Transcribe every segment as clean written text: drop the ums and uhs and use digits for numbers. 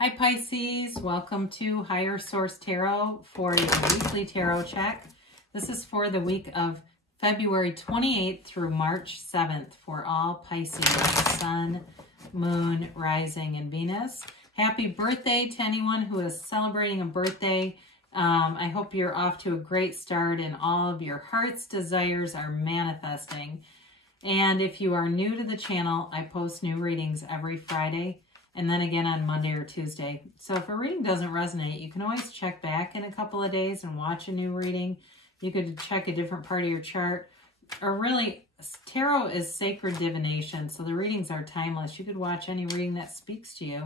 Hi Pisces, welcome to Higher Source Tarot for your weekly tarot check. This is for the week of February 28th through March 7th for all Pisces, Sun, Moon, Rising, and Venus. Happy birthday to anyone who is celebrating a birthday. I hope you're off to a great start and all of your heart's desires are manifesting. And if you are new to the channel, I post new readings every Friday and then again on Monday or Tuesday. So if a reading doesn't resonate, you can always check back in a couple of days and watch a new reading. You could check a different part of your chart. Or really, tarot is sacred divination, so the readings are timeless. You could watch any reading that speaks to you.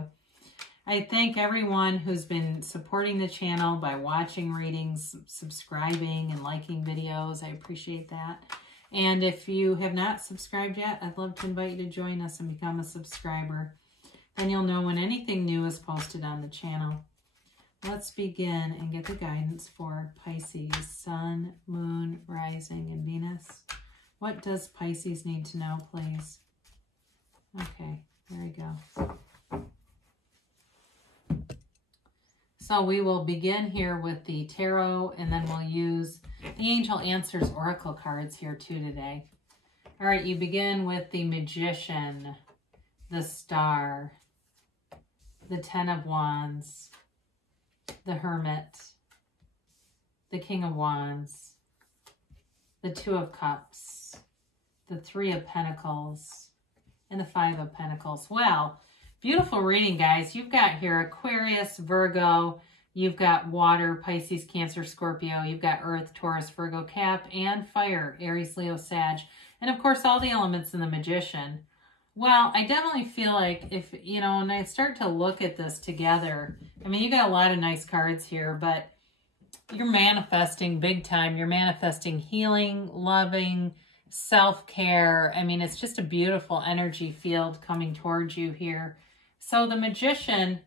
I thank everyone who's been supporting the channel by watching readings, subscribing, and liking videos. I appreciate that. And if you have not subscribed yet, I'd love to invite you to join us and become a subscriber. Then you'll know when anything new is posted on the channel. Let's begin and get the guidance for Pisces, Sun, Moon, Rising, and Venus. What does Pisces need to know, please? Okay, there we go. So we will begin here with the tarot, and then we'll use the Angel Answers Oracle cards here too today. All right, you begin with the Magician, the Star, the Ten of Wands, the Hermit, the King of Wands, the Two of Cups, the Three of Pentacles, and the Five of Pentacles. Well, beautiful reading, guys. You've got here Aquarius, Virgo, you've got Water, Pisces, Cancer, Scorpio, you've got Earth, Taurus, Virgo, Cap, and Fire, Aries, Leo, Sag, and of course all the elements in the Magician. Well, I definitely feel like if, you know, when I start to look at this together, I mean, you got a lot of nice cards here, but you're manifesting big time. You're manifesting healing, loving, self-care. I mean, it's just a beautiful energy field coming towards you here. So the Magician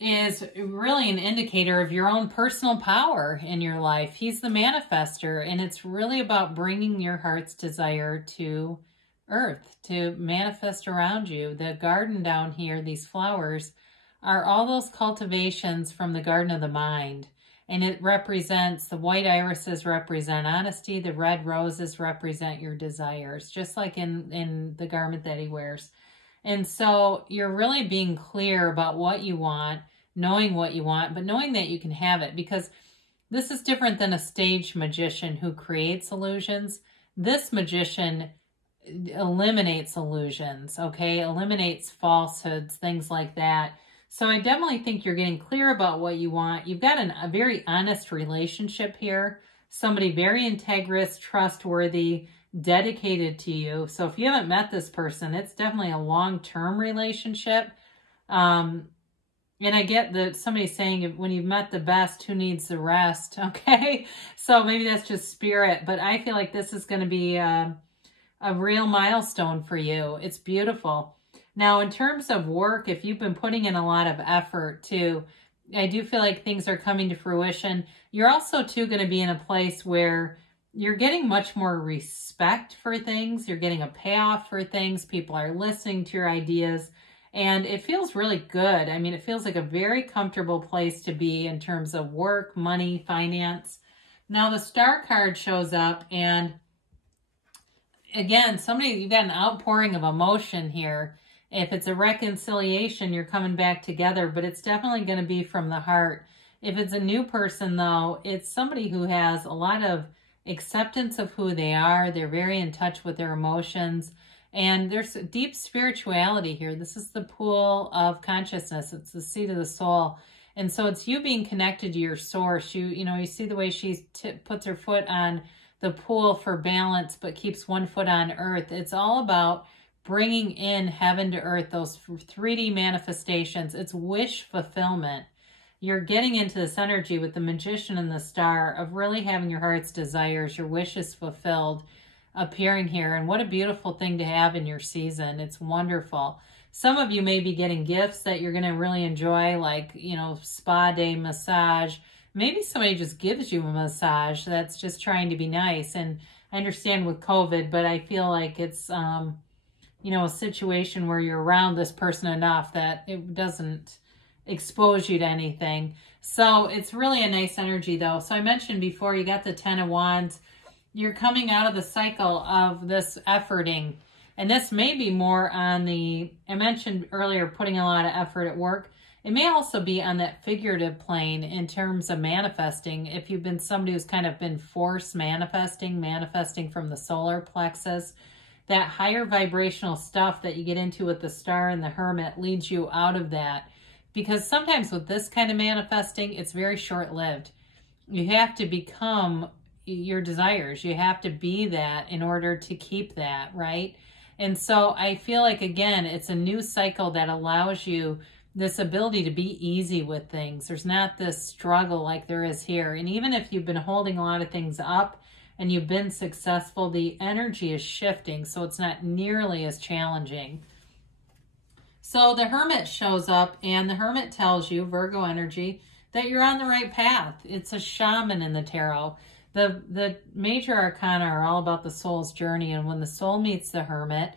is really an indicator of your own personal power in your life. He's the manifester, and it's really about bringing your heart's desire to earth, to manifest around you. The garden down here, these flowers, are all those cultivations from the garden of the mind. And it represents, the white irises represent honesty, the red roses represent your desires, just like in the garment that he wears. And so you're really being clear about what you want, knowing what you want, but knowing that you can have it, because this is different than a stage magician who creates illusions. This magician eliminates illusions, okay? Eliminates falsehoods, things like that. So I definitely think you're getting clear about what you want. You've got a very honest relationship here. Somebody very integrous, trustworthy, dedicated to you. So if you haven't met this person, it's definitely a long-term relationship. And I get that somebody's saying when you've met the best, who needs the rest, okay? So maybe that's just spirit, but I feel like this is going to be a real milestone for you. It's beautiful. Now, in terms of work, if you've been putting in a lot of effort too, I do feel like things are coming to fruition. You're also too going to be in a place where you're getting much more respect for things. You're getting a payoff for things. People are listening to your ideas, and it feels really good. I mean, it feels like a very comfortable place to be in terms of work, money, finance. Now, the Star card shows up, and again, you've got an outpouring of emotion here. If it's a reconciliation, you're coming back together, but it's definitely going to be from the heart. If it's a new person, though, it's somebody who has a lot of acceptance of who they are. They're very in touch with their emotions, and there's a deep spirituality here. This is the pool of consciousness. It's the seat of the soul. And so it's you being connected to your source. You see the way she puts her foot on the pool for balance, but keeps one foot on earth. It's all about bringing in heaven to earth, those 3D manifestations. It's wish fulfillment. You're getting into this energy with the Magician and the Star of really having your heart's desires, your wishes fulfilled, appearing here. And what a beautiful thing to have in your season. It's wonderful. Some of you may be getting gifts that you're going to really enjoy, like, spa day, massage. Maybe somebody just gives you a massage that's just trying to be nice. And I understand with COVID, but I feel like it's, you know, a situation where you're around this person enough that it doesn't expose you to anything. So it's really a nice energy though. So I mentioned before, you got the 10 of Wands. You're coming out of the cycle of this efforting. And this may be more on the, I mentioned earlier, putting a lot of effort at work. It may also be on that figurative plane in terms of manifesting. If you've been somebody who's kind of been force manifesting from the solar plexus, that higher vibrational stuff that you get into with the Star and the Hermit leads you out of that. Because sometimes with this kind of manifesting, it's very short-lived. You have to become your desires. You have to be that in order to keep that, right? And so I feel like, again, it's a new cycle that allows you this ability to be easy with things. There's not this struggle like there is here. And even if you've been holding a lot of things up and you've been successful, the energy is shifting, so it's not nearly as challenging. So the Hermit shows up, and the Hermit tells you, Virgo energy, that you're on the right path. It's a shaman in the tarot. The major arcana are all about the soul's journey, and when the soul meets the Hermit,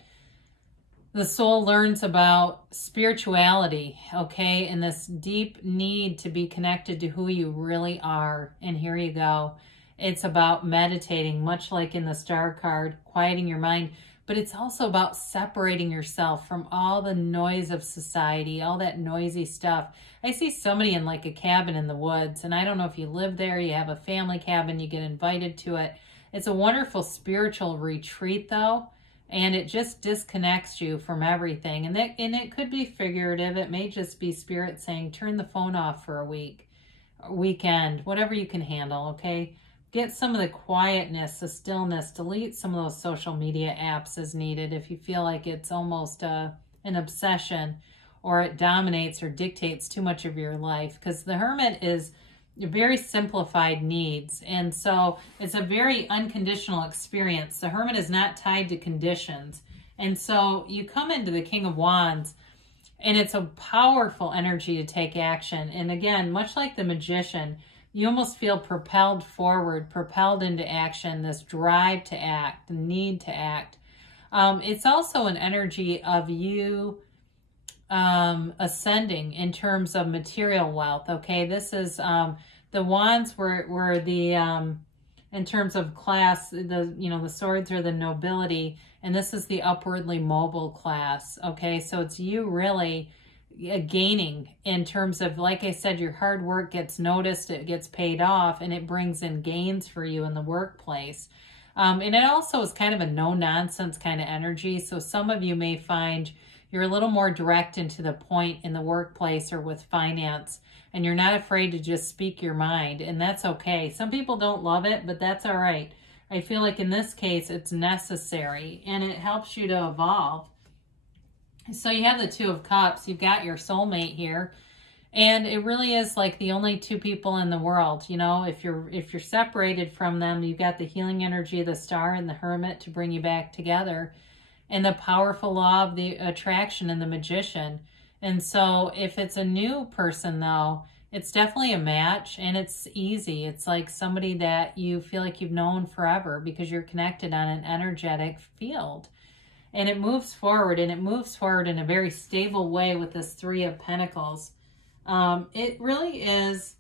the soul learns about spirituality, okay, and this deep need to be connected to who you really are. And here you go. It's about meditating, much like in the Star card, quieting your mind. But it's also about separating yourself from all the noise of society, all that noisy stuff. I see somebody in like a cabin in the woods, and I don't know if you live there, you have a family cabin, you get invited to it. It's a wonderful spiritual retreat though, and it just disconnects you from everything. And it could be figurative. It may just be spirit saying, turn the phone off for a weekend, whatever you can handle, okay? Get some of the quietness, the stillness, delete some of those social media apps as needed if you feel like it's almost an obsession or it dominates or dictates too much of your life. Because the Hermit is very simplified needs. And so it's a very unconditional experience. The Hermit is not tied to conditions. And so you come into the King of Wands, and it's a powerful energy to take action. And again, much like the Magician, you almost feel propelled forward, propelled into action, this drive to act, the need to act. It's also an energy of you ascending in terms of material wealth, okay? This is the Wands were the, in terms of class, the swords are the nobility, and this is the upwardly mobile class, okay? So it's you really gaining in terms of, like I said, your hard work gets noticed, it gets paid off, and it brings in gains for you in the workplace. And it also is kind of a no-nonsense kind of energy. So some of you may find you're a little more direct and to the point in the workplace or with finance, and you're not afraid to just speak your mind, and that's okay. Some people don't love it, but that's all right. I feel like in this case, it's necessary, and it helps you to evolve. So you have the Two of Cups. You've got your soulmate here. And it really is like the only two people in the world. You know, if you're separated from them, you've got the healing energy of the Star and the Hermit to bring you back together. And the powerful law of the attraction and the Magician. And so if it's a new person, though, it's definitely a match, and it's easy. It's like somebody that you feel like you've known forever because you're connected on an energetic field. And it moves forward, and it moves forward in a very stable way with this Three of Pentacles. It really is,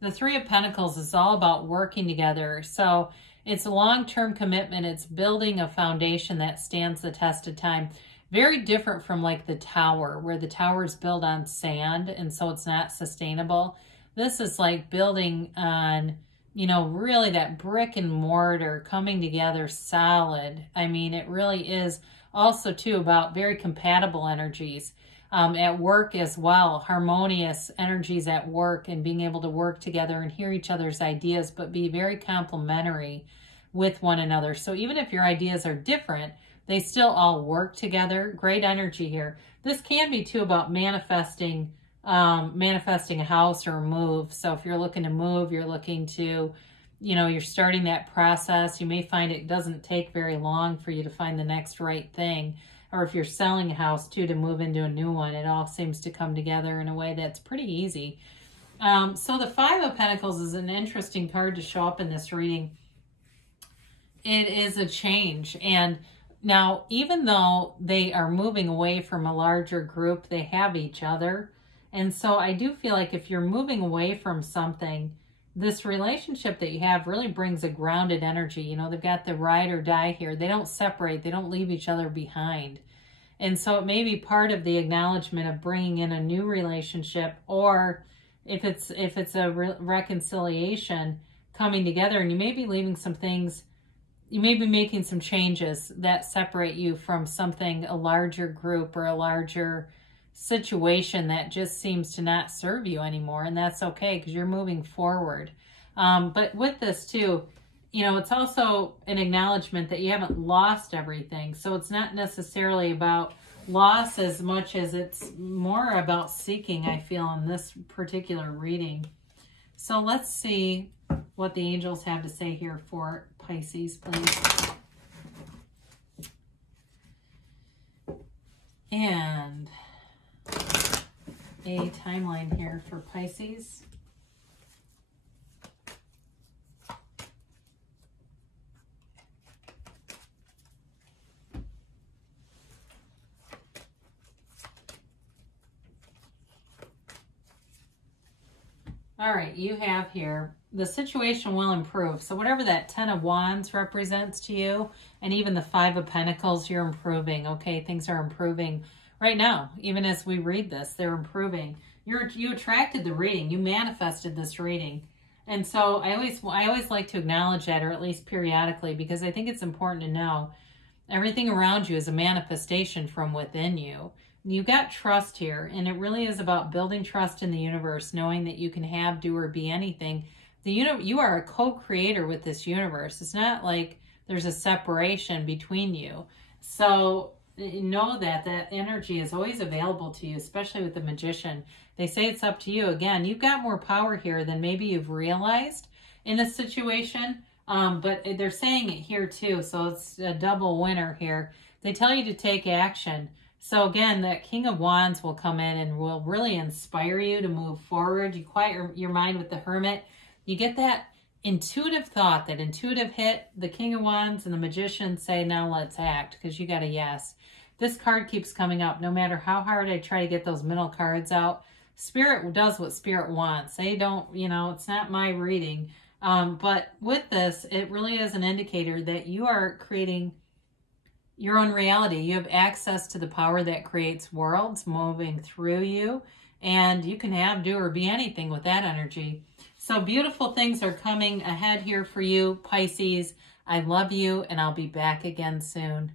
the Three of Pentacles is all about working together. So it's a long-term commitment. It's building a foundation that stands the test of time. Very different from like the Tower, where the Tower is built on sand, and so it's not sustainable. This is like building on, you know, really that brick and mortar coming together solid. I mean, it really is also too about very compatible energies at work as well, harmonious energies at work, and being able to work together and hear each other's ideas, but be very complementary with one another. So even if your ideas are different, they still all work together. Great energy here. This can be too about manifesting a house or a move. So if you're looking to move, you're looking to, you know, you're starting that process. You may find it doesn't take very long for you to find the next right thing. Or if you're selling a house too, to move into a new one, it all seems to come together in a way that's pretty easy. So the Five of Pentacles is an interesting card to show up in this reading. It is a change, and Now, even though they are moving away from a larger group, they have each other. And so I do feel like if you're moving away from something, this relationship that you have really brings a grounded energy. You know, they've got the ride or die here. They don't separate. They don't leave each other behind. And so it may be part of the acknowledgement of bringing in a new relationship, or if it's a reconciliation, coming together, and you may be leaving some things, you may be making some changes that separate you from something, a larger group or a larger situation that just seems to not serve you anymore. And that's okay, because you're moving forward. But with this too, you know, it's also an acknowledgement that you haven't lost everything. So it's not necessarily about loss as much as it's more about seeking, I feel, in this particular reading. So let's see what the angels have to say here for Pisces, please. And a timeline here for Pisces. All right, you have here, the situation will improve. So whatever that 10 of Wands represents to you, and even the 5 of Pentacles, you're improving, okay? Things are improving right now. Even as we read this, they're improving. You attracted the reading. You manifested this reading. And so I always like to acknowledge that, or at least periodically, because I think it's important to know everything around you is a manifestation from within you. You got trust here, and it really is about building trust in the universe, knowing that you can have, do, or be anything. You are a co-creator with this universe. It's not like there's a separation between you. So know that that energy is always available to you, especially with the Magician. They say it's up to you. Again, you've got more power here than maybe you've realized in a situation, but they're saying it here too, so it's a double winner here. They tell you to take action. So again, that King of Wands will come in and will really inspire you to move forward. You quiet your mind with the Hermit. You get that intuitive thought, that intuitive hit. The King of Wands and the Magician say, now let's act, because you got a yes. This card keeps coming up. No matter how hard I try to get those middle cards out, Spirit does what Spirit wants. They don't, you know, it's not my reading. But with this, it really is an indicator that you are creating your own reality. You have access to the power that creates worlds moving through you, and you can have, do, or be anything with that energy. So beautiful things are coming ahead here for you, Pisces. I love you, and I'll be back again soon.